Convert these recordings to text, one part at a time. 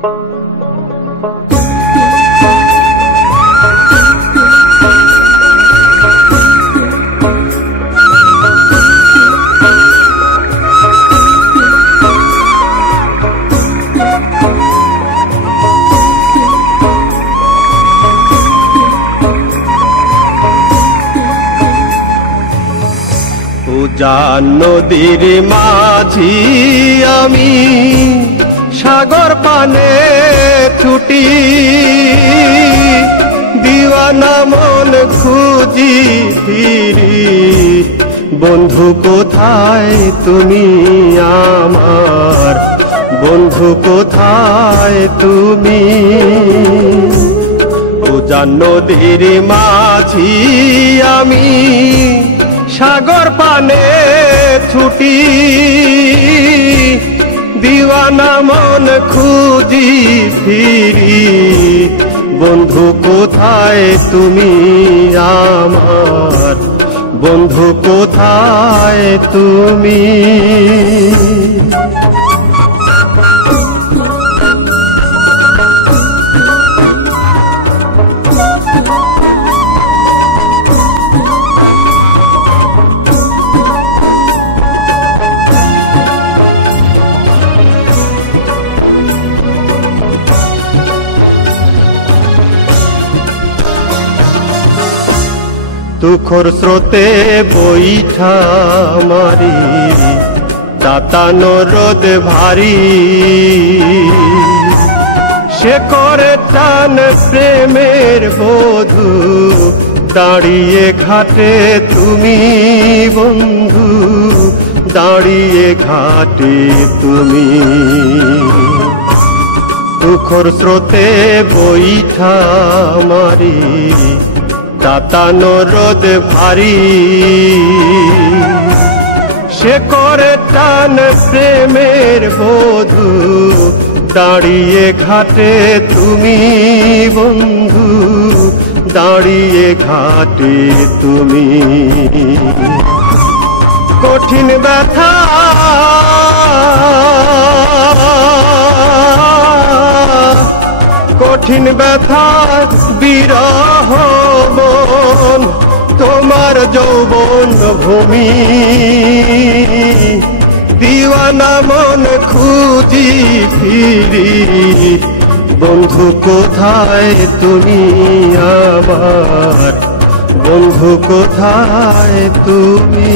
উজান নদীর মাঝি আমি সাগর পানে ছুটি দিওয়ানা মন খুঁজি ফিরি বন্ধু কোথায় তুমি আমার বন্ধু কোথায় তুমি উজান নদীর মাঝি আমি সাগর পানে ছুটি দিওয়ানা মন খুঁজি ফিরি বন্ধু কোথায় তুমি আমার বন্ধু কোথায় তুমি দুঃখর স্রোতে বইঠা মারি তাতানো রোদ ভারী সে করে টান প্রেমের বধূ দাঁড়িয়ে ঘাটে তুমি বন্ধু দাঁড়িয়ে ঘাটে তুমি দুঃখর স্রোতে বইঠা মারি তাতানো রোদ ভারী সে করে টান প্রেমের বধূ দাঁড়িয়ে ঘাটে তুমি বন্ধু দাঁড়িয়ে ঘাটে তুমি কঠিন ব্যথা কঠিন ব্যথা বিরহ মন তোমার যৌবন ভূমি দিওয়ানা মন খুঁজি ফিরি বন্ধু কোথায় তুমি আমার বন্ধু কোথায় তুমি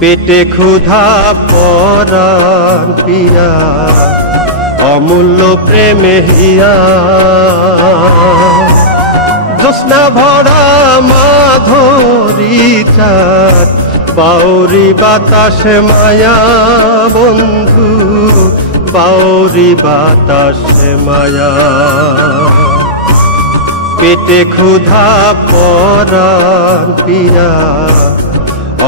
পেটে ক্ষুধা পরাণ পিয়া অমূল্য প্রেমে হিয়া জ্যোৎস্না ভরা মাধুরী চাঁদ বাউরি বাতাসে মায়া বন্ধু বাউরি বাতাসে মায়া পেটে ক্ষুধা পরাণ পিয়া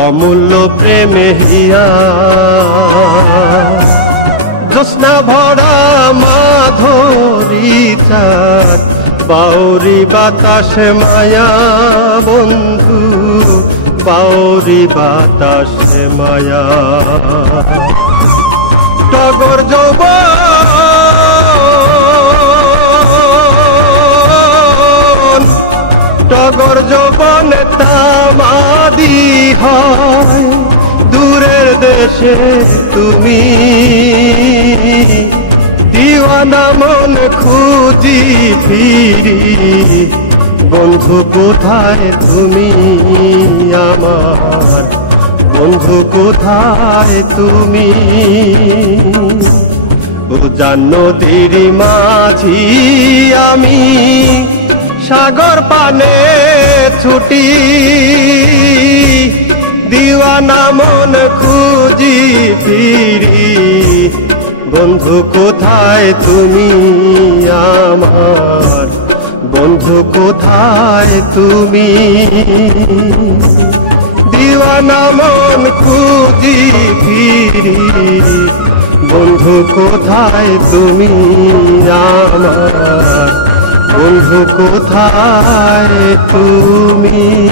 অমূল্য প্রেমে হিয়া জ্যোৎস্না ভরা মাধুরী চাঁদ বাউরি বাতাসে মায়া বন্ধু বাউরি বাতাসে মায়া টগর যৌবন টগর যৌবন তামাদি হয় দূরের দেশে তুমি দিওয়ানা মন খুঁজি ফিরি বন্ধু কোথায় তুমি আমার বন্ধু কোথায় তুমি উজান নদীর মাঝি আমি সাগর পানে ছুটি দিওয়ানা মন খুঁজি ফিরি বন্ধু কোথায় তুমি আমার বন্ধু কোথায় তুমি? দিওয়ানা মন খুঁজি ফিরি, বন্ধু কোথায় তুমি আমার? বন্ধু কোথায় তুমি?